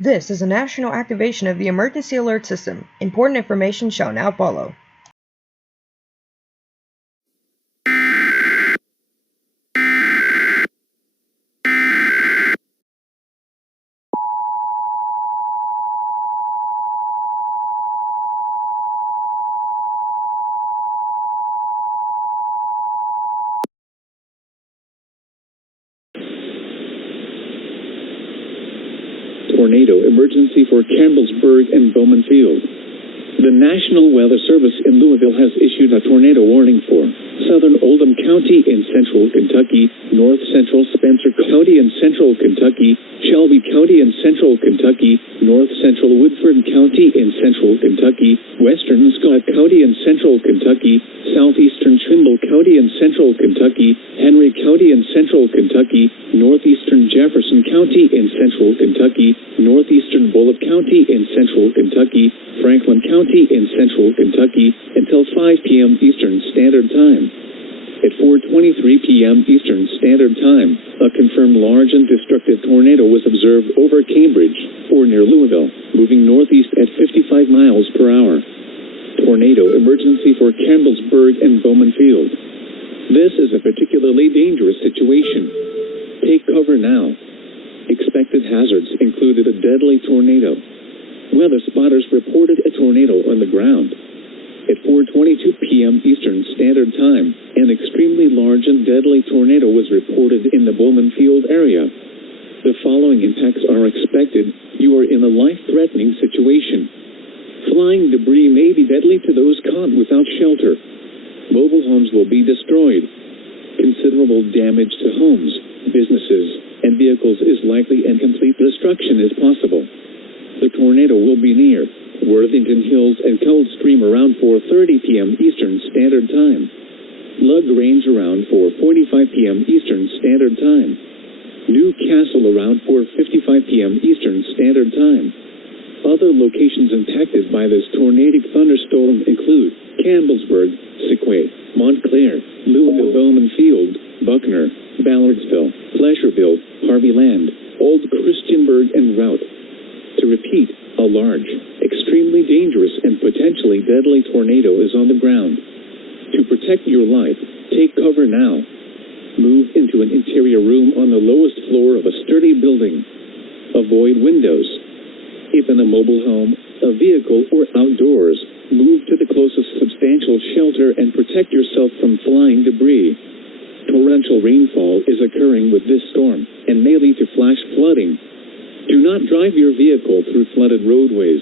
This is a national activation of the emergency alert system. Important information shall now follow. Tornado emergency for Campbellsburg and Bowman Field. The National Weather Service in Louisville has issued a tornado warning for southern Oldham County in central Kentucky, north central Spencer County in central Kentucky, Shelby County in central Kentucky, north central Woodford County in central Kentucky, western Scott County in central Kentucky, southeastern Trimble County in central Kentucky, Henry County in central Kentucky, northeastern Jefferson County in central Kentucky, northeastern Bullitt County in central Kentucky, Franklin County in central Kentucky, until 5 p.m. Eastern Standard Time. At 4:23 p.m. Eastern Standard Time, a confirmed large and destructive tornado was observed over Cambridge, or near Louisville, moving northeast at 55 miles per hour. Tornado emergency for Campbellsburg and Bowman Field. This is a particularly dangerous situation. Take cover now. Expected hazards included a deadly tornado. Weather spotters reported a tornado on the ground. At 4:22 p.m. Eastern Standard Time, an extremely large and deadly tornado was reported in the Bowman Field area. The following impacts are expected. You are in a life-threatening situation. Flying debris may be deadly to those caught without shelter. Mobile homes will be destroyed. Considerable damage to homes, businesses, and vehicles is likely, and complete destruction is possible. The tornado will be near Worthington Hills and Coldstream around 4:30 p.m. Eastern Standard Time. LaGrange around 4:45 p.m. Eastern Standard Time. Newcastle around 4:55 p.m. Eastern Standard Time. Other locations impacted by this tornadic thunderstorm include Campbellsburg, Sequay, Montclair, Louisville, Bowman Field, Buckner, Ballardsville, Pleasureville, Harvey Land, Old Christiansburg, and Route. To repeat, a large, extremely dangerous, and potentially deadly tornado is on the ground. To protect your life, take cover now. Move into an interior room on the lowest floor of a sturdy building. Avoid windows. If in a mobile home, a vehicle, or outdoors, move to the closest substantial shelter and protect yourself from flying debris. Torrential rainfall is occurring with this storm and may lead to flash flooding. Do not drive your vehicle through flooded roadways.